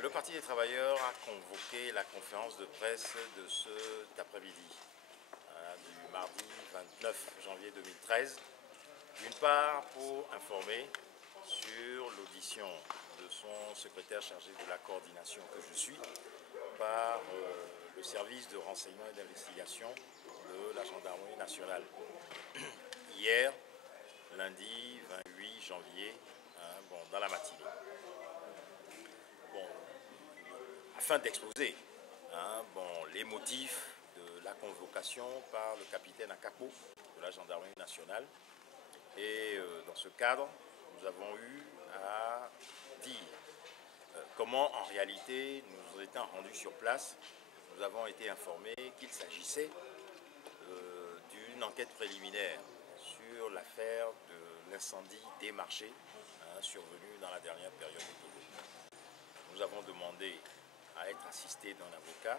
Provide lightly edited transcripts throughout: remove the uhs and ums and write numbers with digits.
Le Parti des travailleurs a convoqué la conférence de presse de cet après-midi, du mardi 29 janvier 2013, d'une part pour informer sur l'audition de son secrétaire chargé de la coordination que je suis par le service de renseignement et d'investigation de la gendarmerie nationale. Hier, lundi 28 janvier, dans la matinée. Afin d'exposer les motifs de la convocation par le capitaine Akapo de la gendarmerie nationale. Et dans ce cadre, nous avons eu à dire comment en réalité nous étant rendus sur place, nous avons été informés qu'il s'agissait d'une enquête préliminaire sur l'affaire de l'incendie des marchés survenu dans la dernière période de Togo. Nous avons demandé à être assistés d'un avocat,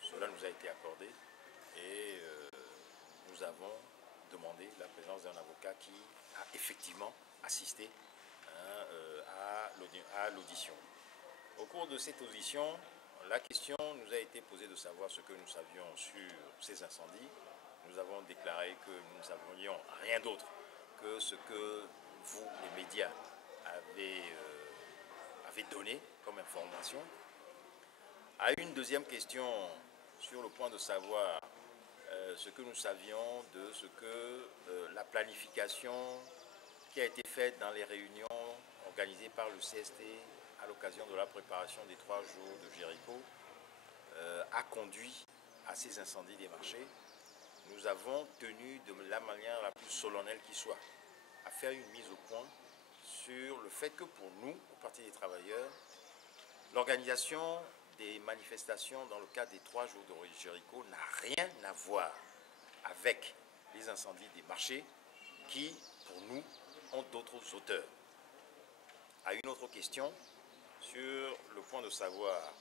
cela nous a été accordé et nous avons demandé la présence d'un avocat qui a effectivement assisté à l'audition. Au cours de cette audition, la question nous a été posée de savoir ce que nous savions sur ces incendies. Nous avons déclaré que nous ne savions rien d'autre que ce que vous, les médias, avez donné comme information. À une deuxième question sur le point de savoir ce que nous savions de ce que la planification qui a été faite dans les réunions organisées par le CST à l'occasion de la préparation des 3 jours de Jéricho a conduit à ces incendies des marchés. Nous avons tenu de la manière la plus solennelle qui soit à faire une mise au point sur le fait que pour nous, au Parti des travailleurs, l'organisation des manifestations dans le cadre des 3 jours de Jéricho n'a rien à voir avec les incendies des marchés qui, pour nous, ont d'autres auteurs. À une autre question, sur le point de savoir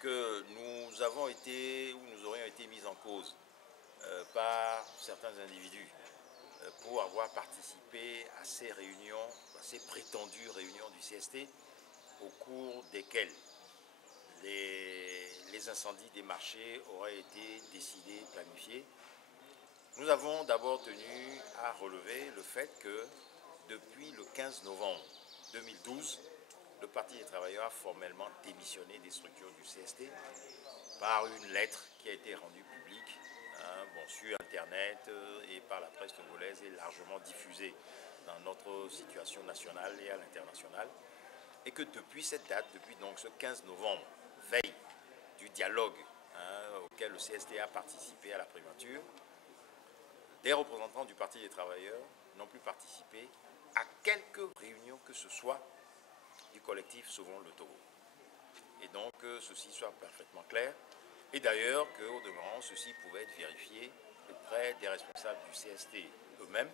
que nous avons été ou nous aurions été mis en cause par certains individus pour avoir participé à ces réunions, à ces prétendues réunions du CST, au cours desquelles les incendies des marchés auraient été décidés, planifiés. Nous avons d'abord tenu à relever le fait que depuis le 15 novembre 2012, le Parti des travailleurs a formellement démissionné des structures du CST par une lettre qui a été rendue publique sur Internet et par la presse togolaise et largement diffusée dans notre situation nationale et à l'international. Et que depuis cette date, depuis donc ce 15 novembre, veille du dialogue auquel le CST a participé à la primature, des représentants du Parti des travailleurs n'ont plus participé à quelque réunion que ce soit du collectif Sauvons le Togo. Et donc ceci soit parfaitement clair. Et d'ailleurs qu'au demeurant, ceci pouvait être vérifié auprès des responsables du CST eux-mêmes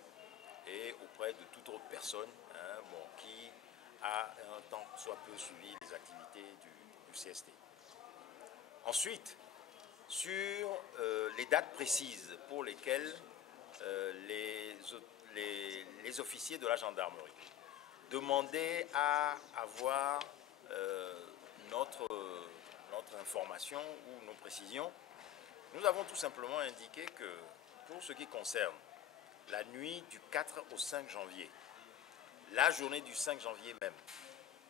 et auprès de toute autre personne qui a un temps soit peu suivi les activités du CST. Ensuite, sur les dates précises pour lesquelles les officiers de la gendarmerie demandaient à avoir notre information ou nos précisions, nous avons tout simplement indiqué que pour ce qui concerne la nuit du 4 au 5 janvier, la journée du 5 janvier même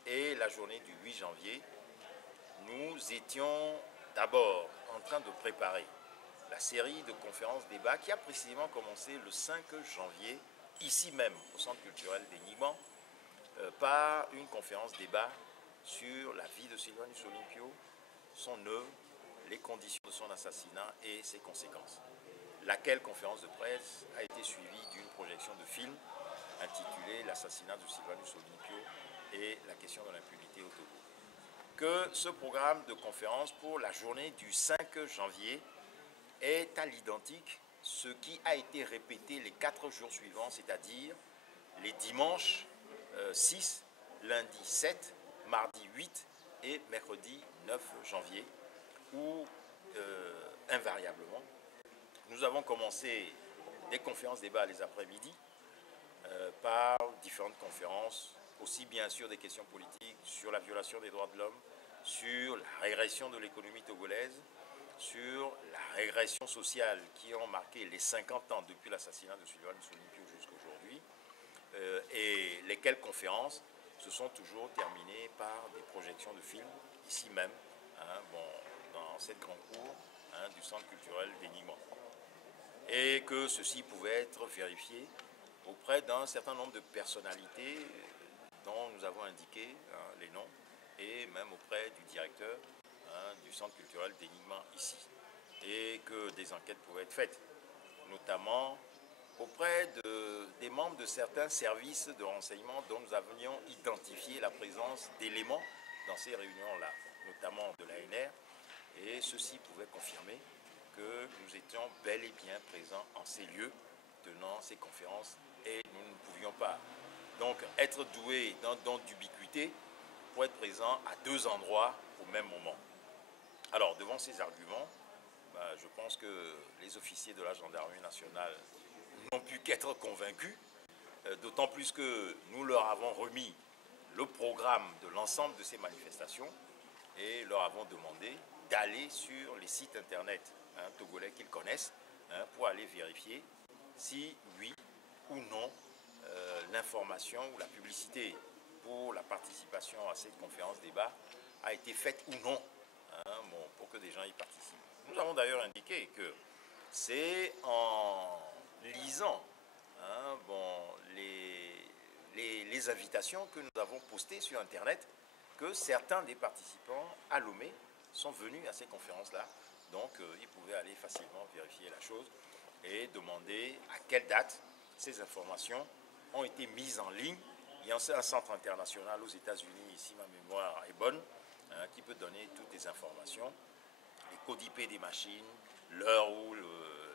et la journée du 8 janvier, nous étions d'abord en train de préparer la série de conférences-débats qui a précisément commencé le 5 janvier, ici même au Centre culturel des Niban, par une conférence-débat sur la vie de Sylvanus Olympio, son œuvre, les conditions de son assassinat et ses conséquences. Laquelle conférence de presse a été suivie d'une projection de film intitulée « L'assassinat de Sylvanus Olympio et la question de l'impunité au Togo ». Que ce programme de conférence pour la journée du 5 janvier est à l'identique ce qui a été répété les 4 jours suivants, c'est-à-dire les dimanches 6, lundi 7, mardi 8 et mercredi 9 janvier, où invariablement, nous avons commencé des conférences-débats les après-midi par différentes conférences aussi bien sur des questions politiques, sur la violation des droits de l'homme, sur la régression de l'économie togolaise, sur la régression sociale qui ont marqué les 50 ans depuis l'assassinat de Sullivan Sounimpio jusqu'à aujourd'hui, et lesquelles conférences se sont toujours terminées par des projections de films, ici même, dans cette grande cour du centre culturel d'Enigma. Et que ceci pouvait être vérifié auprès d'un certain nombre de personnalités dont nous avons indiqué les noms, et même auprès du directeur du centre culturel d'Enigma ici. Et que des enquêtes pouvaient être faites, notamment auprès des membres de certains services de renseignement dont nous avions identifié la présence d'éléments dans ces réunions-là, notamment de l'ANR, et ceux-ci pouvaient confirmer que nous étions bel et bien présents en ces lieux, tenant ces conférences, et nous ne pouvions pas donc être doués d'un don d'ubiquité pour être présents à deux endroits au même moment. Alors, devant ces arguments, je pense que les officiers de la gendarmerie nationale n'ont pu qu'être convaincus, d'autant plus que nous leur avons remis le programme de l'ensemble de ces manifestations et leur avons demandé d'aller sur les sites internet togolais qu'ils connaissent pour aller vérifier si oui ou non l'information ou la publicité pour la participation à cette conférence débat a été faite ou non pour que des gens y participent. Nous avons d'ailleurs indiqué que c'est en lisant les invitations que nous avons postées sur Internet que certains des participants à Lomé sont venus à ces conférences-là. Donc, ils pouvaient aller facilement vérifier la chose et demander à quelle date ces informations ont été mises en ligne. Il y a un centre international aux États-Unis, ici ma mémoire est bonne, qui peut donner toutes les informations, les codes IP des machines, l'heure où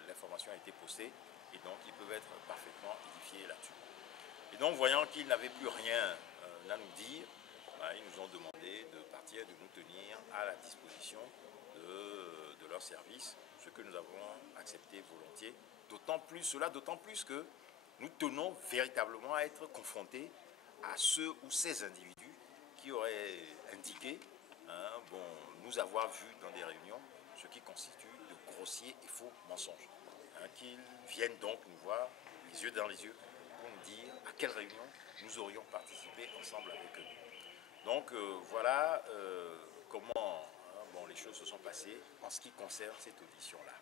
l'information a été postée, et donc ils peuvent être parfaitement édifiés là-dessus. Et donc, voyant qu'ils n'avaient plus rien à nous dire, ils nous ont demandé de partir, de nous tenir à la disposition de leur service, ce que nous avons accepté volontiers. D'autant plus que nous tenons véritablement à être confrontés à ceux ou ces individus qui auraient indiqué nous avoir vus dans des réunions, ce qui constitue de grossiers et faux mensonges. Qu'ils viennent donc nous voir, les yeux dans les yeux, pour nous dire à quelle réunion nous aurions participé ensemble avec eux. Donc voilà comment les choses se sont passées en ce qui concerne cette audition-là.